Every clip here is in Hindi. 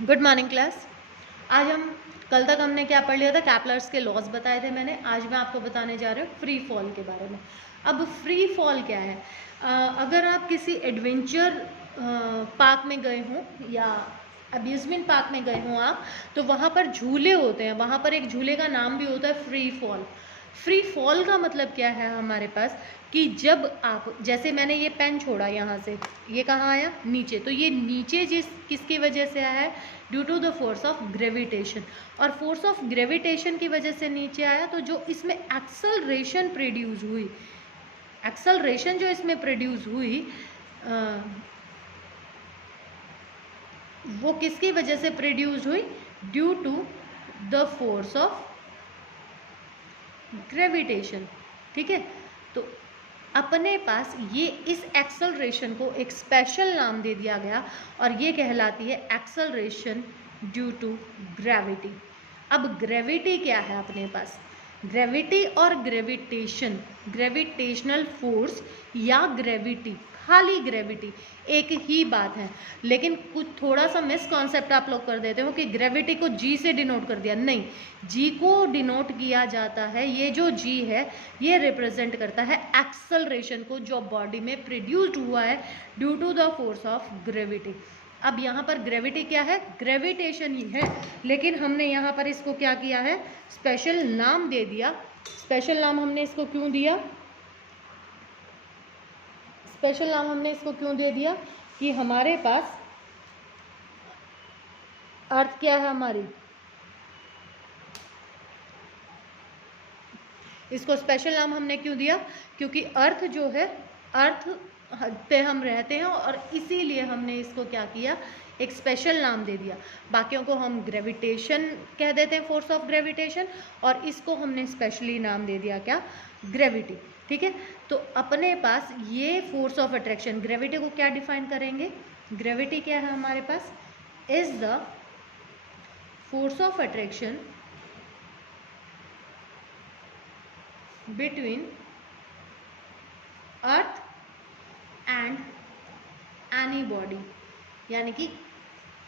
Good morning class. आज हम कल तक हमने क्या पढ़ लिया था, कैपलर्स के लॉज बताए थे मैंने। आज मैं आपको बताने जा रही हूँ फ्री फॉल के बारे में। अब फ्री फॉल क्या है? अगर आप किसी एडवेंचर पार्क में गए हों या अम्यूजमेंट पार्क में गए हों आप, तो वहाँ पर झूले होते हैं। वहाँ पर एक झूले का नाम भी होता है फ्री फॉल। फ्री फॉल का मतलब क्या है हमारे पास कि जब आप, जैसे मैंने ये पेन छोड़ा यहाँ से, ये कहाँ आया? नीचे। तो ये नीचे किसकी वजह से आया है? Due to the force of gravitation. और फोर्स ऑफ ग्रेविटेशन की वजह से नीचे आया, तो जो इसमें एक्सलरेशन प्रोड्यूस हुई, एक्सलरेशन जो इसमें प्रोड्यूस हुई वो किसकी वजह से प्रोड्यूस हुई? Due to the force of gravitation. ठीक है, तो अपने पास ये इस एक्सलरेशन को एक स्पेशल नाम दे दिया गया और ये कहलाती है एक्सलरेशन ड्यू टू ग्रेविटी। अब ग्रेविटी क्या है अपने पास? ग्रेविटी और ग्रेविटेशन, ग्रेविटेशनल फोर्स या ग्रेविटी, खाली ग्रेविटी एक ही बात है। लेकिन कुछ थोड़ा सा मिस कॉन्सेप्ट आप लोग कर देते हो कि ग्रेविटी को जी से डिनोट कर दिया। नहीं, जी को डिनोट किया जाता है, ये जो जी है ये रिप्रेजेंट करता है एक्सलरेशन को जो बॉडी में प्रोड्यूस्ड हुआ है due to the force of gravity. अब यहाँ पर ग्रेविटी क्या है? ग्रेविटेशन ही है, लेकिन हमने यहाँ पर इसको क्या किया है? स्पेशल नाम दे दिया। स्पेशल नाम हमने इसको क्यों दिया? स्पेशल नाम हमने इसको क्यों दे दिया कि हमारे पास अर्थ क्या है हमारी, इसको स्पेशल नाम हमने क्यों दिया? क्योंकि अर्थ जो है, अर्थ पे हम रहते हैं और इसीलिए हमने इसको क्या किया? एक स्पेशल नाम दे दिया। बाकियों को हम ग्रेविटेशन कह देते हैं, फोर्स ऑफ ग्रेविटेशन, और इसको हमने स्पेशली नाम दे दिया क्या? ग्रेविटी। ठीक है, तो अपने पास ये फोर्स ऑफ अट्रैक्शन, ग्रेविटी को क्या डिफाइन करेंगे? ग्रेविटी क्या है हमारे पास? Is the force of attraction between earth and any body. यानी कि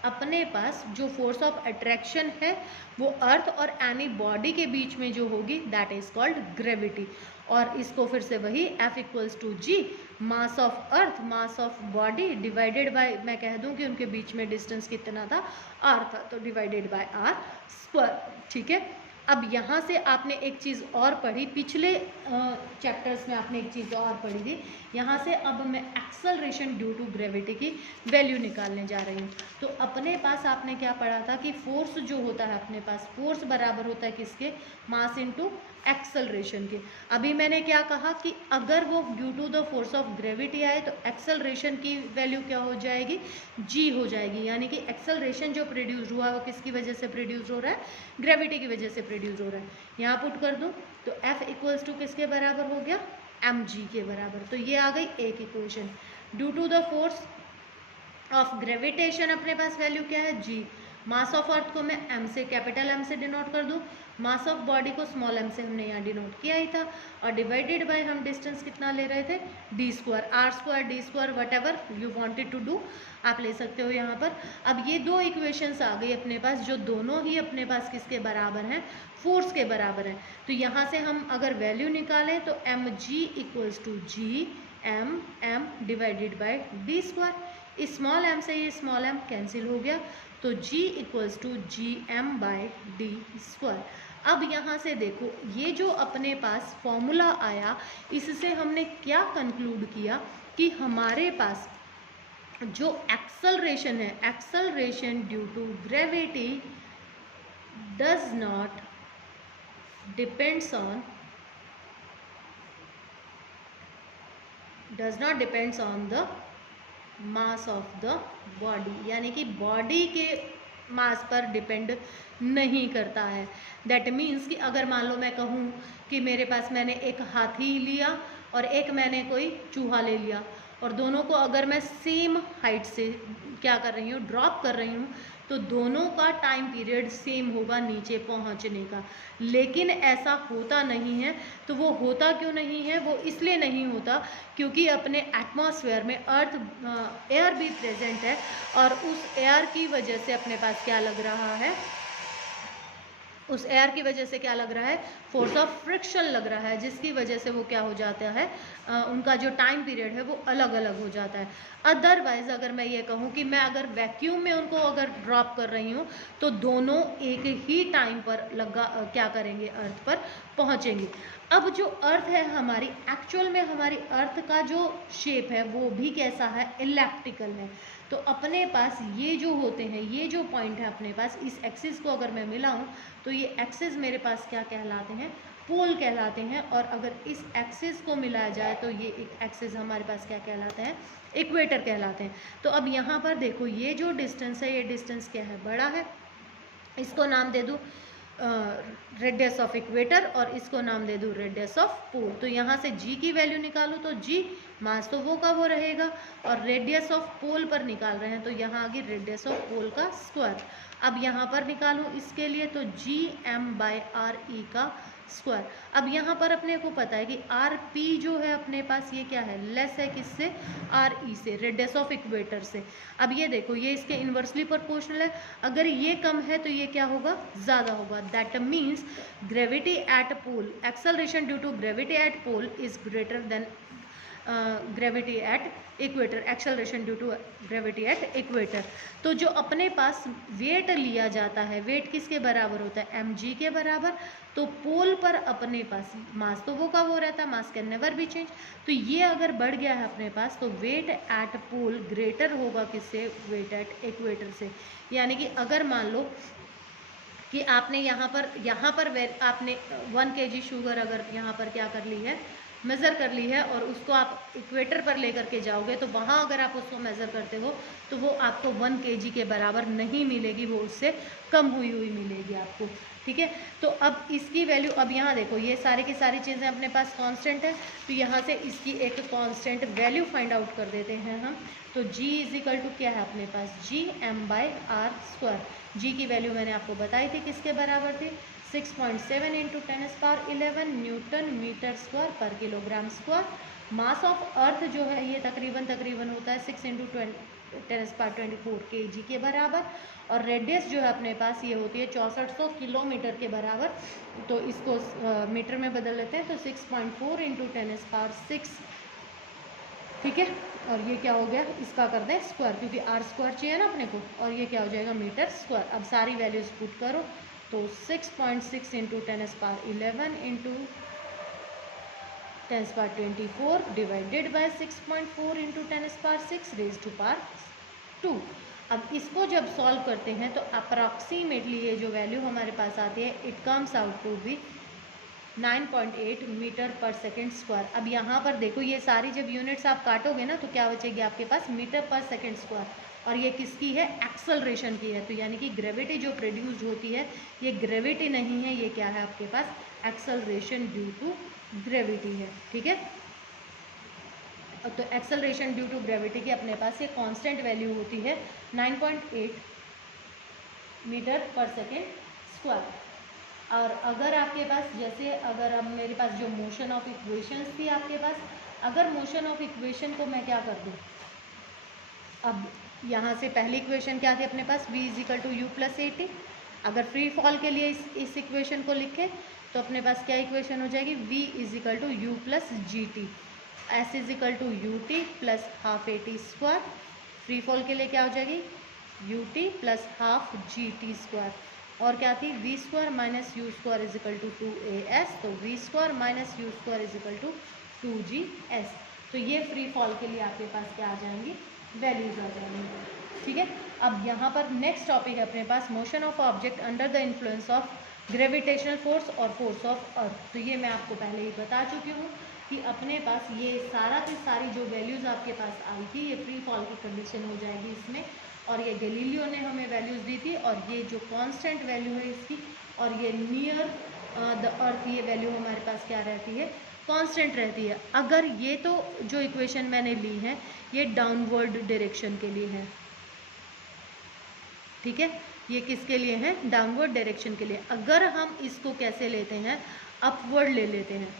अपने पास जो फोर्स ऑफ अट्रैक्शन है वो अर्थ और एनी बॉडी के बीच में जो होगी, दैट इज कॉल्ड ग्रेविटी। और इसको फिर से वही F equals to G, mass of earth mass of body divided by, मैं कह दूं कि उनके बीच में डिस्टेंस कितना था? R था, तो डिवाइडेड बाय R स्क्वायर। ठीक है, अब यहाँ से आपने एक चीज़ और पढ़ी, पिछले चैप्टर्स में आपने एक चीज़ और पढ़ी थी। यहाँ से अब मैं एक्सलरेशन ड्यू टू ग्रेविटी की वैल्यू निकालने जा रही हूँ। तो अपने पास आपने क्या पढ़ा था कि फोर्स जो होता है अपने पास, फोर्स बराबर होता है किसके? मास इनटू एक्सलरेशन के। अभी मैंने क्या कहा कि अगर वो due to the force of gravity आए तो एक्सलरेशन की वैल्यू क्या हो जाएगी? जी हो जाएगी। यानी कि एक्सलरेशन जो प्रोड्यूस हुआ है वो किसकी वजह से प्रोड्यूस हो रहा है? ग्रेविटी की वजह से प्रोड्यूस हो रहा है। यहाँ पुट कर दूँ तो F इक्वल्स टू किसके बराबर हो गया? mg के बराबर। तो ये आ गई एक equation. Due to the force of gravitation अपने पास वैल्यू क्या है? जी। मास ऑफ अर्थ को मैं m से, कैपिटल M से डिनोट कर दूं, मास ऑफ बॉडी को स्मॉल m से हमने यहाँ डिनोट किया ही था, और डिवाइडेड बाय हम डिस्टेंस कितना ले रहे थे? d square, r square, d square, whatever you wanted to do आप ले सकते हो यहाँ पर। अब ये दो इक्वेशंस आ गई अपने पास, जो दोनों ही अपने पास किसके बराबर हैं? फोर्स के बराबर हैं। तो यहाँ से हम अगर वैल्यू निकालें तो mg equals to G m divided by d square. Small m से ये स्मॉल m कैंसिल हो गया, तो g equals to G M by D square. अब यहाँ से देखो, ये जो अपने पास फॉर्मूला आया, इससे हमने क्या कंक्लूड किया कि हमारे पास जो एक्सलरेशन है, acceleration due to gravity does not depends on the mass of the body. यानी कि बॉडी के मास पर डिपेंड नहीं करता है। दैट मीन्स कि अगर मान लो मैं कहूँ कि मेरे पास मैंने एक हाथी लिया और एक मैंने कोई चूहा ले लिया, और दोनों को अगर मैं सेम हाइट से क्या कर रही हूँ, ड्रॉप कर रही हूँ, तो दोनों का टाइम पीरियड सेम होगा नीचे पहुँचने का। लेकिन ऐसा होता नहीं है। तो वो होता क्यों नहीं है? वो इसलिए नहीं होता क्योंकि अपने एटमॉस्फेयर में अर्थ एयर भी प्रेजेंट है, और उस एयर की वजह से अपने पास क्या लग रहा है, उस एयर की वजह से क्या लग रहा है, फोर्स ऑफ फ्रिक्शन लग रहा है, जिसकी वजह से वो क्या हो जाता है, उनका जो टाइम पीरियड है वो अलग अलग हो जाता है। अदरवाइज अगर मैं ये कहूँ कि मैं अगर वैक्यूम में उनको अगर ड्रॉप कर रही हूँ तो दोनों एक ही टाइम पर क्या करेंगे, अर्थ पर पहुँचेंगे। अब जो अर्थ है हमारी, एक्चुअल में हमारी अर्थ का जो शेप है वो भी कैसा है, इलेप्टिकल है। तो अपने पास ये जो होते हैं, ये जो पॉइंट है अपने पास, इस एक्सिस को अगर मैं मिलाऊं तो ये एक्सिस मेरे पास क्या कहलाते हैं, पोल कहलाते हैं। और अगर इस एक्सिस को मिलाया जाए तो ये एक एक्सिस हमारे पास क्या कहलाते हैं, इक्वेटर कहलाते हैं। तो अब यहाँ पर देखो, ये जो डिस्टेंस है, ये डिस्टेंस क्या है, बड़ा है, इसको नाम दे दूँ रेडियस ऑफ इक्वेटर, और इसको नाम दे दूँ रेडियस ऑफ पोल। तो यहाँ से जी की वैल्यू निकालूँ तो जी मास तो वो का वो रहेगा, और रेडियस ऑफ पोल पर निकाल रहे हैं तो यहाँ आ गई रेडियस ऑफ पोल का स्क्वायर। अब यहाँ पर निकालूँ इसके लिए तो G M by R E का स्क्वायर। अब यहाँ पर अपने को पता है कि आर पी जो है अपने पास ये क्या है, लेस है किससे, आर ई से, रेडियस ऑफ इक्वेटर से। अब ये देखो, ये इसके इन्वर्सली प्रोपोर्शनल है, अगर ये कम है तो ये क्या होगा, ज़्यादा होगा। That means gravity at pole, acceleration due to gravity at pole is greater than gravity at equator, acceleration due to gravity at equator. तो जो अपने पास वेट लिया जाता है, वेट किसके बराबर होता है, mg के बराबर। तो पोल पर अपने पास मास तो वो का वो रहता है, मास कैन नेवर बी चेंज। तो ये अगर बढ़ गया है अपने पास तो वेट एट पोल ग्रेटर होगा किससे, वेट एट इक्वेटर से। यानी कि अगर मान लो कि आपने यहाँ पर आपने 1 kg शुगर अगर यहाँ पर क्या कर ली है, मेज़र कर ली है, और उसको आप इक्वेटर पर लेकर के जाओगे तो वहाँ अगर आप उसको मेज़र करते हो तो वो आपको 1 kg के बराबर नहीं मिलेगी, वो उससे कम हुई मिलेगी आपको। ठीक है, तो अब इसकी वैल्यू, अब यहाँ देखो ये सारी की सारी चीज़ें अपने पास कांस्टेंट है, तो यहाँ से इसकी एक कांस्टेंट वैल्यू फाइंड आउट कर देते हैं हम। तो g इज इक्वल टू क्या है अपने पास, G M by R square. G की वैल्यू मैंने आपको बताई थी किसके बराबर थी, 6.7 इंटू 10⁻11 न्यूटन मीटर स्क्वायर पर किलोग्राम स्क्वायर। मास ऑफ अर्थ जो है ये तकरीबन होता है 6 इंटू 10⁻24 kg के बराबर, और रेडियस जो है अपने पास ये होती है 6400 किलोमीटर के बराबर। तो इसको मीटर में बदल लेते हैं तो 6.4 इंटू 10⁻6, ठीक है। और ये क्या हो गया, इसका कर दें स्क्वायर, क्योंकि आर स्क्वायर चाहिए ना अपने को, और ये क्या हो जाएगा, मीटर स्क्वायर। अब सारी वैल्यूज पुट करो तो 6.6 into 10⁻11 into 10⁻24 divided by 6.4 into 10⁻6 raise to power 2। अब इसको जब सॉल्व करते हैं तो अप्रॉक्सीमेटली ये जो वैल्यू हमारे पास आती है, it comes out to be 9.8 metre पर सेकेंड स्क्वायर। अब यहाँ पर देखो, ये सारी जब यूनिट्स आप काटोगे ना तो क्या बचेगी आपके पास, मीटर पर सेकेंड स्क्वायर। और ये किसकी है, एक्सेलरेशन की है। तो यानी कि ग्रेविटी जो प्रोड्यूस्ड होती है ये ग्रेविटी नहीं है, ये क्या है आपके पास, एक्सेलरेशन ड्यू टू ग्रेविटी है। ठीक है, तो एक्सेलरेशन ड्यू टू ग्रेविटी की अपने पास ये कांस्टेंट वैल्यू होती है 9.8 मीटर पर सेकेंड स्क्वायर। और अगर आपके पास, जैसे अगर अब मेरे पास जो मोशन ऑफ इक्वेशंस थी आपके पास, अगर मोशन ऑफ इक्वेशन को मैं क्या कर दूँ, अब यहाँ से पहली इक्वेशन क्या थी अपने पास, v is equal to U plus A T. अगर फ्री फॉल के लिए इस इक्वेशन को लिखें तो अपने पास क्या इक्वेशन हो जाएगी, v is equal to U plus G T, S is equal to U T plus half A T square. Free fall के लिए क्या हो जाएगी, U T plus half G T square. और क्या थी, V square minus U square is equal to 2as, तो V square minus U square is equal to 2gs। तो ये फ्री फॉल के लिए आपके पास क्या आ जाएंगी, वैल्यूज आ जाएंगी। ठीक है, अब यहाँ पर नेक्स्ट टॉपिक है अपने पास, motion of object under the influence of gravitational force और फोर्स ऑफ अर्थ। तो ये मैं आपको पहले ही बता चुकी हूँ कि अपने पास ये सारा की सारी जो वैल्यूज़ आपके पास आई थी ये फ्री फॉल की कंडीशन हो जाएगी इसमें, और ये गैलीलियो ने हमें वैल्यूज़ दी थी, और ये जो कांस्टेंट वैल्यू है इसकी, और ये नियर द अर्थ ये वैल्यू हमारे पास क्या रहती है, कांस्टेंट रहती है। अगर ये तो जो इक्वेशन मैंने ली है ये डाउनवर्ड डायरेक्शन के लिए है, ठीक है, ये किसके लिए है, डाउनवर्ड डायरेक्शन के लिए। अगर हम इसको कैसे लेते हैं, अपवर्ड ले लेते हैं,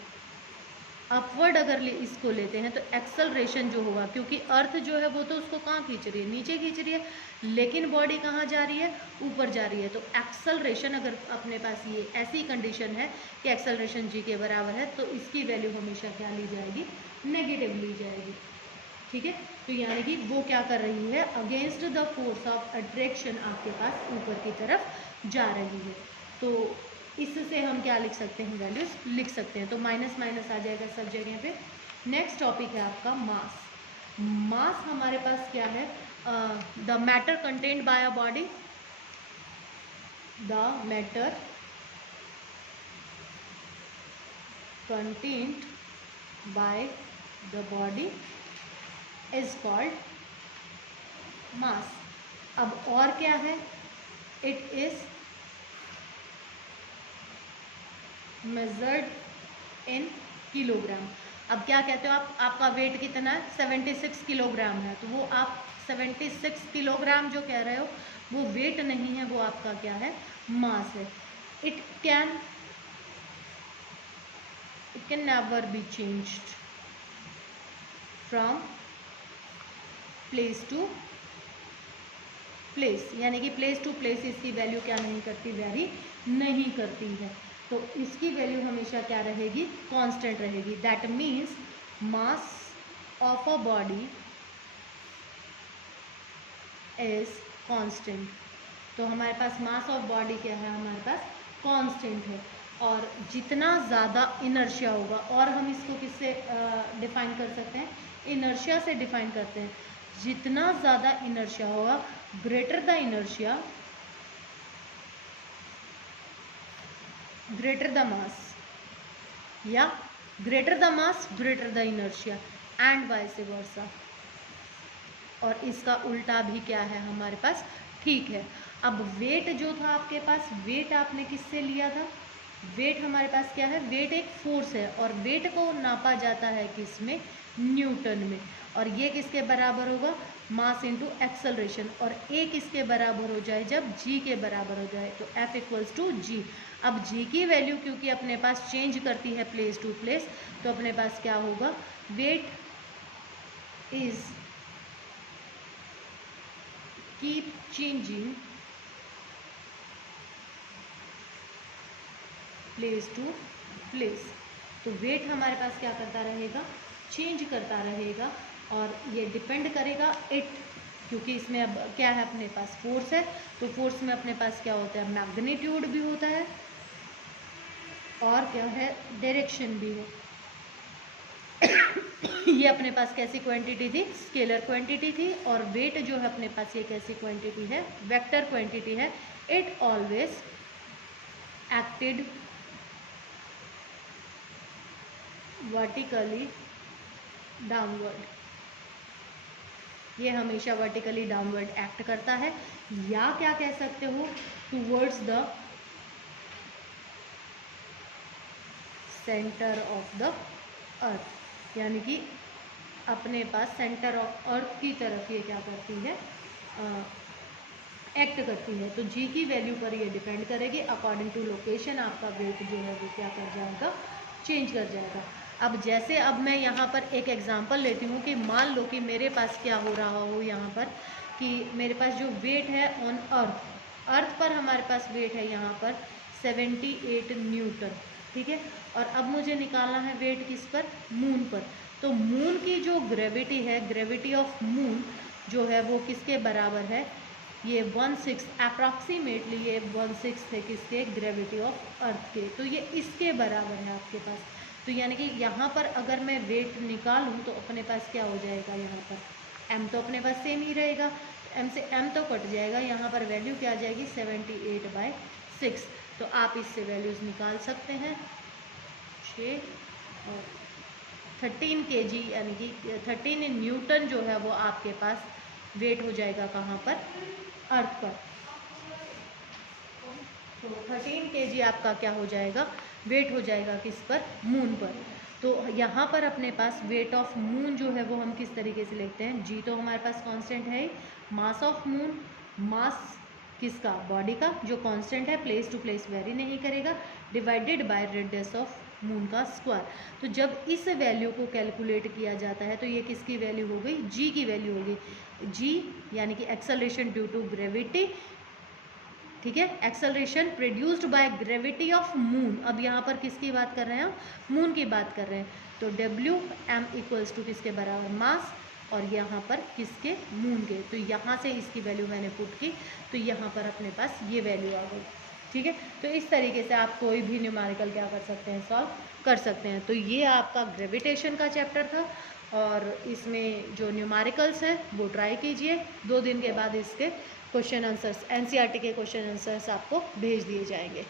अपवर्ड अगर इसको लेते हैं तो एक्सेलरेशन जो होगा, क्योंकि अर्थ जो है वो तो उसको कहाँ खींच रही है, नीचे खींच रही है, लेकिन बॉडी कहाँ जा रही है, ऊपर जा रही है। तो एक्सेलरेशन अगर अपने पास ये ऐसी कंडीशन है कि एक्सेलरेशन जी के बराबर है, तो इसकी वैल्यू हमेशा क्या ली जाएगी, नेगेटिव ली जाएगी। ठीक है, तो यानी कि वो क्या कर रही है, against the force of attraction आपके पास ऊपर की तरफ जा रही है। तो इससे हम क्या लिख सकते हैं, वैल्यूज लिख सकते हैं। तो माइनस माइनस आ जाएगा सब जगह पे। नेक्स्ट टॉपिक है आपका मास। मास हमारे पास क्या है, the matter contained by a body, the matter contained by the body is called mass. अब और क्या है, it is measured in kilogram. अब क्या कहते हो आप, आपका वेट कितना है, 76 किलोग्राम है, तो वो आप 76 किलोग्राम जो कह रहे हो वो वेट नहीं है, वो आपका क्या है, मास है। It can never be changed from place to place, यानी कि प्लेस टू प्लेस इसकी वैल्यू क्या नहीं करती, वेरी नहीं करती है। तो इसकी वैल्यू हमेशा क्या रहेगी, कांस्टेंट रहेगी। That means mass of a body is constant. तो हमारे पास मास ऑफ बॉडी क्या है, हमारे पास कांस्टेंट है। और जितना ज़्यादा इनर्शिया होगा, और हम इसको किससे डिफाइन कर सकते हैं, इनर्शिया से डिफाइन करते हैं। जितना ज़्यादा इनर्शिया होगा, greater the inertia greater the mass, या greater the mass greater the inertia, and vice versa. और इसका उल्टा भी क्या है हमारे पास, ठीक है। अब वेट जो था आपके पास, वेट आपने किससे लिया था, वेट हमारे पास क्या है, वेट एक फोर्स है, और वेट को नापा जाता है किसमें, न्यूटन में। और ये किसके बराबर होगा, मास इंटू एक्सेलरेशन। और ए किसके बराबर हो जाए, जब जी के बराबर हो जाए, तो F इक्वल्स टू जी। अब जी की वैल्यू क्योंकि अपने पास चेंज करती है प्लेस टू प्लेस, तो अपने पास क्या होगा, weight is keep changing place to place. तो वेट हमारे पास क्या करता रहेगा, चेंज करता रहेगा। और ये डिपेंड करेगा इट, क्योंकि इसमें अब क्या है, अपने पास फोर्स है, तो फोर्स में अपने पास क्या होता है, मैग्नीट्यूड भी होता है, और क्या है, डायरेक्शन भी है। ये अपने पास कैसी क्वांटिटी थी, स्केलर क्वांटिटी थी। और वेट जो है अपने पास, ये कैसी क्वांटिटी है, वेक्टर क्वांटिटी है। It always acted vertically downward, ये हमेशा वर्टिकली डाउनवर्ड एक्ट करता है। या क्या कह सकते हो, towards the centre of the earth, यानी कि अपने पास सेंटर ऑफ अर्थ की तरफ ये क्या करती है, एक्ट करती है। तो जी की वैल्यू पर ये डिपेंड करेगी, अकॉर्डिंग टू लोकेशन आपका वेट जो है वो क्या कर जाएगा, चेंज कर जाएगा। अब जैसे अब मैं यहाँ पर एक एग्जांपल लेती हूँ कि मान लो कि मेरे पास क्या हो रहा हो यहाँ पर, कि मेरे पास जो वेट है ऑन अर्थ पर हमारे पास वेट है यहाँ पर 78 न्यूटन, ठीक है। और अब मुझे निकालना है वेट किस पर, मून पर। तो मून की जो ग्रेविटी है, ग्रेविटी ऑफ मून जो है वो किसके बराबर है, ये 1/6 अप्रॉक्सीमेटली, ये 1/6 है किसके, ग्रेविटी ऑफ अर्थ के। तो ये इसके बराबर है आपके पास। तो यानी कि यहाँ पर अगर मैं वेट निकालूँ तो अपने पास क्या हो जाएगा, यहाँ पर m तो अपने पास सेम ही रहेगा, m से m तो कट जाएगा, यहाँ पर वैल्यू क्या आ जाएगी, 78/6। तो आप इससे वैल्यूज़ निकाल सकते हैं, 6 और 13 kg, यानी कि 13 न्यूटन जो है वो आपके पास वेट हो जाएगा कहाँ पर, अर्थ पर। तो 13 kg आपका क्या हो जाएगा, वेट हो जाएगा किस पर, मून पर। तो यहाँ पर अपने पास वेट ऑफ मून जो है वो हम किस तरीके से लिखते हैं, जी तो हमारे पास कांस्टेंट है, मास ऑफ मून, मास किसका, बॉडी का, जो कांस्टेंट है, प्लेस टू प्लेस वेरी नहीं करेगा, divided by radius of moon का स्क्वायर। तो जब इस वैल्यू को कैलकुलेट किया जाता है तो ये किसकी वैल्यू हो गई, जी की वैल्यू होगी। जी यानी कि एक्सेलरेशन ड्यू टू ग्रेविटी, ठीक है, acceleration produced by gravity of moon. अब यहाँ पर किसकी बात कर रहे हैं हम, मून की बात कर रहे हैं। तो डब्ल्यू एम इक्वल्स टू किसके बराबर, मास, और यहाँ पर किसके, मून के। तो यहाँ से इसकी वैल्यू मैंने पुट की, तो यहाँ पर अपने पास ये वैल्यू आ गई, ठीक है। तो इस तरीके से आप कोई भी न्यूमेरिकल क्या कर सकते हैं, सॉल्व कर सकते हैं। तो ये आपका ग्रेविटेशन का चैप्टर था, और इसमें जो न्यूमेरिकल्स हैं वो ट्राई कीजिए। 2 दिन के बाद इसके क्वेश्चन आंसर्स, एनसीईआरटी के क्वेश्चन आंसर्स आपको भेज दिए जाएंगे।